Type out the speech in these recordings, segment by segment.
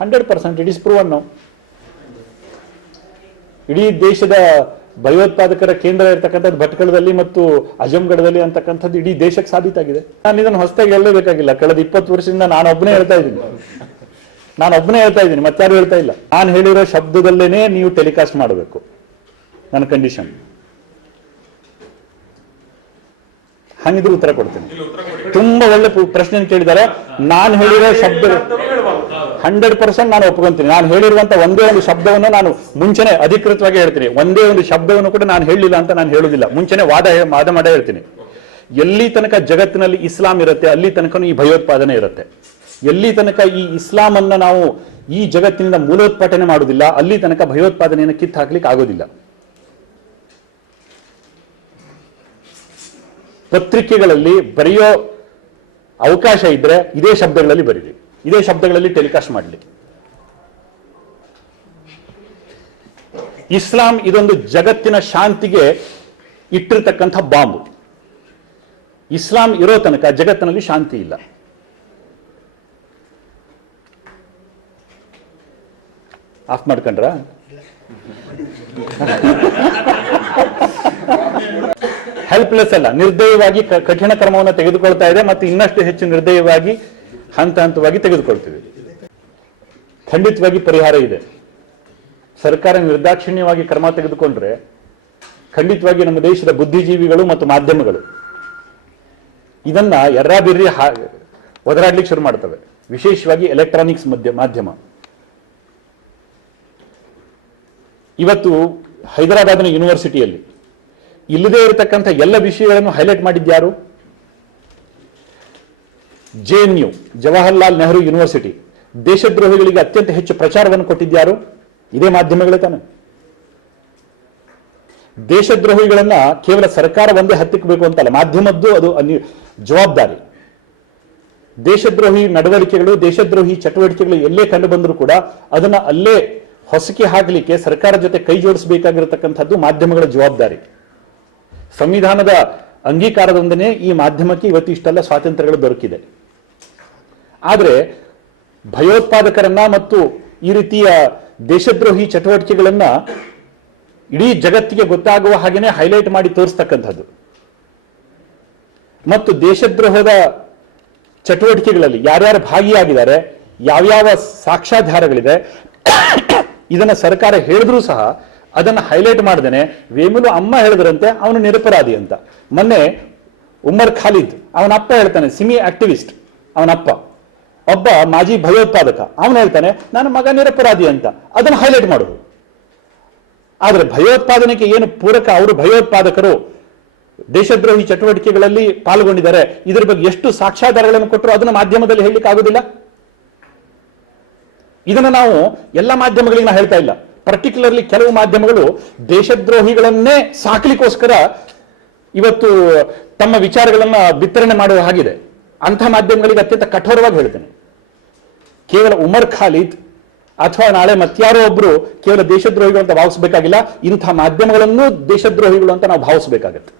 100% it is proven ನಾವು. ಇಡೀ ದೇಶದ ಭಯೋತ್ಪಾದಕರ ಕೇಂದ್ರ ಇರತಕ್ಕಂಥದ್ದು ಭಟ್ಕಳದಲ್ಲಿ ಮತ್ತು ಅಜಂಗಢದಲ್ಲಿ ಅಂತಕ್ಕಂಥದ್ದು ಇಡೀ ದೇಶಕ್ಕೆ ಸಾಬೀತಾಗಿದೆ. ನಾನು ಇದನ್ನು ಹೊಸದಾಗಿ ಹೇಳಲೇಬೇಕಾಗಿಲ್ಲ. ಕಳೆದ 20 ವರ್ಷದಿಂದ ನಾನು ಒಬ್ಬನೇ ಹೇಳ್ತಾ ಇದ್ದೀನಿ, ಮತ್ತಾರು ಹೇಳ್ತಾ ಇಲ್ಲ. ನಾನು ಹೇಳಿರೋ ಶಬ್ದದಲ್ಲೇನೆ ನೀವು ಟೆಲಿಕಾಸ್ಟ್ ಮಾಡಬೇಕು, ನನ್ನ ಕಂಡೀಷನ್. ಹಂಗಿದ್ರೆ ಉತ್ತರ ಕೊಡ್ತೀನಿ. ತುಂಬಾ ಒಳ್ಳೆ ಪ್ರಶ್ನೆ ಕೇಳಿದ್ದಾರೆ. ನಾನು ಹೇಳಿರೋ ಶಬ್ದ 100% ನಾನು ಒಪ್ಕೊಂತೀನಿ. ನಾನು ಹೇಳಿರುವಂತ ಒಂದೇ ಒಂದು ಶಬ್ದವನ್ನು ನಾನು ಮುಂಚೆನೆ ಅಧಿಕೃತವಾಗಿ ಹೇಳ್ತೀನಿ. ಒಂದೇ ಒಂದು ಶಬ್ದವನ್ನು ಕೂಡ ನಾನು ಹೇಳಿಲ್ಲ ಅಂತ ನಾನು ಹೇಳುದಿಲ್ಲ. ಮುಂಚೆನೆ ವಾದ ಮಾಡೇ ಹೇಳ್ತೀನಿ. ಎಲ್ಲಿ ತನಕ ಜಗತ್ತಿನಲ್ಲಿ ಇಸ್ಲಾಂ ಇರುತ್ತೆ ಅಲ್ಲಿ ತನಕ ಈ ಭಯೋತ್ಪಾದನೆ ಇರುತ್ತೆ. ಎಲ್ಲಿ ತನಕ ಈ ಇಸ್ಲಾಂ ಅನ್ನ ನಾವು ಈ ಜಗತ್ತಿನಿಂದ ಮೂಲೋತ್ಪಾಟನೆ ಮಾಡುವುದಿಲ್ಲ ಅಲ್ಲಿ ತನಕ ಭಯೋತ್ಪಾದನೆಯನ್ನು ಕಿತ್ತು ಹಾಕ್ಲಿಕ್ಕೆ ಆಗೋದಿಲ್ಲ. ಪತ್ರಿಕೆಗಳಲ್ಲಿ ಬರೆಯೋ ಅವಕಾಶ ಇದ್ರೆ ಇದೇ ಶಬ್ದಗಳಲ್ಲಿ ಬರೀರಿ, ಇದೇ ಶಬ್ದಗಳಲ್ಲಿ ಟೆಲಿಕಾಸ್ಟ್ ಮಾಡಲಿ. ಇಸ್ಲಾಂ ಇದೊಂದು ಜಗತ್ತಿನ ಶಾಂತಿಗೆ ಇಟ್ಟಿರ್ತಕ್ಕಂಥ ಬಾಂಬು. ಇಸ್ಲಾಂ ಇರೋ ತನಕ ಜಗತ್ತಿನಲ್ಲಿ ಶಾಂತಿ ಇಲ್ಲ. ಆಫ್ ಮಾಡ್ಕೊಂಡ್ರ? ಹೆಲ್ಪ್ಲೆಸ್ ಅಲ್ಲ, ನಿರ್ದಯವಾಗಿ ಕಠಿಣ ಕ್ರಮವನ್ನು ತೆಗೆದುಕೊಳ್ತಾ ಇದೆ ಮತ್ತು ಇನ್ನಷ್ಟು ಹೆಚ್ಚು ನಿರ್ದಯವಾಗಿ ಹಂತ ಹಂತವಾಗಿ ತೆಗೆದುಕೊಳ್ತೀವಿ. ಖಂಡಿತವಾಗಿ ಪರಿಹಾರ ಇದೆ. ಸರ್ಕಾರ ನಿರ್ದಾಕ್ಷಿಣ್ಯವಾಗಿ ಕ್ರಮ ತೆಗೆದುಕೊಂಡ್ರೆ ಖಂಡಿತವಾಗಿ ನಮ್ಮ ದೇಶದ ಬುದ್ಧಿಜೀವಿಗಳು ಮತ್ತು ಮಾಧ್ಯಮಗಳು ಇದನ್ನ ಎರ್ರಾಬಿರ್ರಿ ಒದರಾಡ್ಲಿಕ್ಕೆ ಶುರು ಮಾಡ್ತವೆ. ವಿಶೇಷವಾಗಿ ಎಲೆಕ್ಟ್ರಾನಿಕ್ಸ್ ಮಾಧ್ಯಮ. ಇವತ್ತು ಹೈದರಾಬಾದ್ನ ಯೂನಿವರ್ಸಿಟಿಯಲ್ಲಿ ಇಲ್ಲದೇ ಇರತಕ್ಕಂಥ ಎಲ್ಲ ವಿಷಯಗಳನ್ನು ಹೈಲೈಟ್ ಮಾಡಿದ್ಯಾರು? JNU, Jawaharlal Nehru university. ದೇಶದ್ರೋಹಿಗಳಿಗೆ ಅತ್ಯಂತ ಹೆಚ್ಚು ಪ್ರಚಾರವನ್ನು ಕೊಟ್ಟಿದ್ಯಾರು? ಇದೇ ಮಾಧ್ಯಮಗಳೇ ತಾನೆ. ದೇಶದ್ರೋಹಿಗಳನ್ನ ಕೇವಲ ಸರ್ಕಾರ ಒಂದೇ ಹತ್ತಿಕ್ಕಬೇಕು ಅಂತಲ್ಲ, ಮಾಧ್ಯಮದ್ದು ಅದು ಜವಾಬ್ದಾರಿ. ದೇಶದ್ರೋಹಿ ನಡವಳಿಕೆಗಳು, ದೇಶದ್ರೋಹಿ ಚಟುವಟಿಕೆಗಳು ಎಲ್ಲೇ ಕಂಡು ಬಂದರೂ ಕೂಡ ಅದನ್ನ ಅಲ್ಲೇ ಹೊಸಕಿ ಹಾಕಲಿಕ್ಕೆ ಸರ್ಕಾರ ಜೊತೆ ಕೈ ಜೋಡಿಸಬೇಕಾಗಿರತಕ್ಕಂಥದ್ದು ಮಾಧ್ಯಮಗಳ ಜವಾಬ್ದಾರಿ. ಸಂವಿಧಾನದ ಅಂಗೀಕಾರದೊಂದನೆ ಈ ಮಾಧ್ಯಮಕ್ಕೆ ಇವತ್ತು ಇಷ್ಟೆಲ್ಲ ಸ್ವಾತಂತ್ರ್ಯಗಳು ದೊರಕಿದೆ. ಆದರೆ ಭಯೋತ್ಪಾದಕರನ್ನ ಮತ್ತು ಈ ರೀತಿಯ ದೇಶದ್ರೋಹಿ ಚಟುವಟಿಕೆಗಳನ್ನ ಇಡೀ ಜಗತ್ತಿಗೆ ಗೊತ್ತಾಗುವ ಹಾಗೇನೆ ಹೈಲೈಟ್ ಮಾಡಿ ತೋರಿಸ್ತಕ್ಕಂಥದ್ದು ಮತ್ತು ದೇಶದ್ರೋಹದ ಚಟುವಟಿಕೆಗಳಲ್ಲಿ ಯಾರ್ಯಾರು ಭಾಗಿಯಾಗಿದ್ದಾರೆ, ಯಾವ್ಯಾವ ಸಾಕ್ಷ್ಯಾಧಾರಗಳಿದೆ, ಇದನ್ನ ಸರ್ಕಾರ ಹೇಳಿದ್ರೂ ಸಹ ಅದನ್ನ ಹೈಲೈಟ್ ಮಾಡ್ದೇನೆ ವೇಮುಲು ಅಮ್ಮ ಹೇಳಿದ್ರಂತೆ ಅವನು ನಿರಪರಾಧಿ ಅಂತ. ಮೊನ್ನೆ ಉಮರ್ ಖಾಲಿದ್ ಅವನಪ್ಪ ಹೇಳ್ತಾನೆ, ಸಿಮಿ ಆಕ್ಟಿವಿಸ್ಟ್ ಅವನಪ್ಪ, ಒಬ್ಬ ಮಾಜಿ ಭಯೋತ್ಪಾದಕ, ಅವನು ಹೇಳ್ತಾನೆ ನನ್ನ ಮಗ ನಿರಪರಾಧಿ ಅಂತ. ಅದನ್ನು ಹೈಲೈಟ್ ಮಾಡೋದು. ಆದ್ರೆ ಭಯೋತ್ಪಾದನೆಗೆ ಏನು ಪೂರಕ, ಅವರು ಭಯೋತ್ಪಾದಕರು ದೇಶದ್ರೋಹಿ ಚಟುವಟಿಕೆಗಳಲ್ಲಿ ಪಾಲ್ಗೊಂಡಿದ್ದಾರೆ, ಇದ್ರ ಬಗ್ಗೆ ಎಷ್ಟು ಸಾಕ್ಷ್ಯಾಧಾರಗಳನ್ನು ಕೊಟ್ಟರು ಅದನ್ನು ಮಾಧ್ಯಮದಲ್ಲಿ ಹೇಳಲಿಕ್ಕೆ ಆಗುದಿಲ್ಲ. ಇದನ್ನ ನಾವು ಎಲ್ಲ ಮಾಧ್ಯಮಗಳಿಗೆ ನಾವು ಹೇಳ್ತಾ ಇಲ್ಲ. ಪರ್ಟಿಕ್ಯುಲರ್ಲಿ ಕೆಲವು ಮಾಧ್ಯಮಗಳು ದೇಶದ್ರೋಹಿಗಳನ್ನೇ ಸಾಕಲಿಕ್ಕೋಸ್ಕರ ಇವತ್ತು ತಮ್ಮ ವಿಚಾರಗಳನ್ನ ಬಿತ್ತರಣೆ ಮಾಡುವ ಹಾಗಿದೆ. ಅಂಥ ಮಾಧ್ಯಮಗಳಿಗೆ ಅತ್ಯಂತ ಕಠೋರವಾಗಿ ಹೇಳ್ತೇನೆ, ಕೇವಲ ಉಮರ್ ಖಾಲಿದ್ ಅಥವಾ ನಾಳೆ ಮತ್ಯಾರೋ ಒಬ್ರು ಕೇವಲ ದೇಶದ್ರೋಹಿಗಳು ಅಂತ ಭಾವಿಸಬೇಕಾಗಿಲ್ಲ. ಇಂಥ ಮಾಧ್ಯಮಗಳನ್ನು ದೇಶದ್ರೋಹಿಗಳು ಅಂತ ನಾವು ಭಾವಿಸಬೇಕಾಗತ್ತೆ.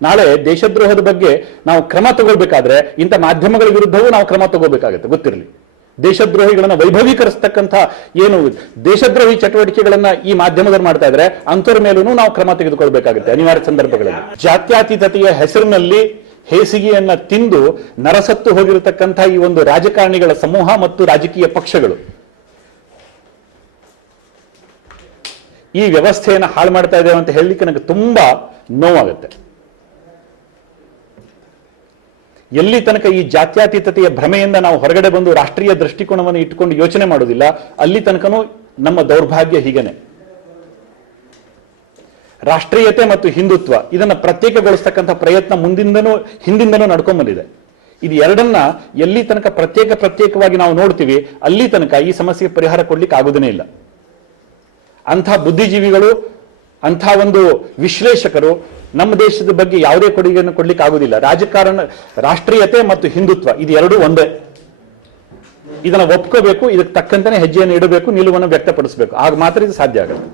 ನಾಳೆ ದೇಶದ್ರೋಹದ ಬಗ್ಗೆ ನಾವು ಕ್ರಮ ತಗೊಳ್ಬೇಕಾದ್ರೆ ಇಂಥ ಮಾಧ್ಯಮಗಳ ವಿರುದ್ಧವೂ ನಾವು ಕ್ರಮ ತಗೋಬೇಕಾಗತ್ತೆ. ಗೊತ್ತಿರಲಿ, ದೇಶದ್ರೋಹಿಗಳನ್ನ ವೈಭವೀಕರಿಸತಕ್ಕಂಥ ಏನು ದೇಶದ್ರೋಹಿ ಚಟುವಟಿಕೆಗಳನ್ನ ಈ ಮಾಧ್ಯಮದವರು ಮಾಡ್ತಾ ಇದ್ರೆ ಅಂಥವ್ರ ಮೇಲೂ ನಾವು ಕ್ರಮ ತೆಗೆದುಕೊಳ್ಬೇಕಾಗುತ್ತೆ ಅನಿವಾರ್ಯ ಸಂದರ್ಭಗಳಲ್ಲಿ. ಜಾತ್ಯತೀತತೆಯ ಹೆಸರಿನಲ್ಲಿ ಹೇಸಿಗೆಯನ್ನ ತಿಂದು ನರಸತ್ತು ಹೋಗಿರತಕ್ಕಂಥ ಈ ಒಂದು ರಾಜಕಾರಣಿಗಳ ಸಮೂಹ ಮತ್ತು ರಾಜಕೀಯ ಪಕ್ಷಗಳು ಈ ವ್ಯವಸ್ಥೆಯನ್ನು ಹಾಳು ಮಾಡ್ತಾ ಇದ್ದೇವೆ ಅಂತ ಹೇಳಲಿಕ್ಕೆ ನನಗೆ ತುಂಬಾ ನೋವಾಗುತ್ತೆ. ಎಲ್ಲಿ ತನಕ ಈ ಜಾತ್ಯತೀತತೆಯ ಭ್ರಮೆಯಿಂದ ನಾವು ಹೊರಗಡೆ ಬಂದು ರಾಷ್ಟ್ರೀಯ ದೃಷ್ಟಿಕೋನವನ್ನು ಇಟ್ಟುಕೊಂಡು ಯೋಚನೆ ಮಾಡೋದಿಲ್ಲ, ಅಲ್ಲಿ ತನಕನೂ ನಮ್ಮ ದೌರ್ಭಾಗ್ಯ ಹೀಗೇನೆ. ರಾಷ್ಟ್ರೀಯತೆ ಮತ್ತು ಹಿಂದುತ್ವ ಇದನ್ನ ಪ್ರತ್ಯೇಕಗೊಳಿಸ್ತಕ್ಕಂಥ ಪ್ರಯತ್ನ ಹಿಂದಿಂದನೂ ನಡ್ಕೊಂಡ್ ಬಂದಿದೆ. ಇದು ಎರಡನ್ನ ಎಲ್ಲಿ ತನಕ ಪ್ರತ್ಯೇಕವಾಗಿ ನಾವು ನೋಡ್ತೀವಿ ಅಲ್ಲಿ ತನಕ ಈ ಸಮಸ್ಯೆಗೆ ಪರಿಹಾರ ಕೊಡ್ಲಿಕ್ಕೆ ಆಗುವುದೇ ಇಲ್ಲ. ಅಂಥ ಬುದ್ಧಿಜೀವಿಗಳು, ಅಂಥ ಒಂದು ವಿಶ್ಲೇಷಕರು ನಮ್ಮ ದೇಶದ ಬಗ್ಗೆ ಯಾವುದೇ ಕೊಡುಗೆಯನ್ನು ಕೊಡ್ಲಿಕ್ಕೆ ಆಗುದಿಲ್ಲ. ರಾಷ್ಟ್ರೀಯತೆ ಮತ್ತು ಹಿಂದುತ್ವ ಇದು ಎರಡೂ ಒಂದೇ. ಇದನ್ನ ಒಪ್ಕೋಬೇಕು, ಇದಕ್ಕೆ ತಕ್ಕಂತಾನೆ ಹೆಜ್ಜೆಯನ್ನು ಇಡಬೇಕು, ನಿಲುವನ್ನು ವ್ಯಕ್ತಪಡಿಸಬೇಕು. ಆಗ ಮಾತ್ರ ಇದು ಸಾಧ್ಯ ಆಗುತ್ತೆ.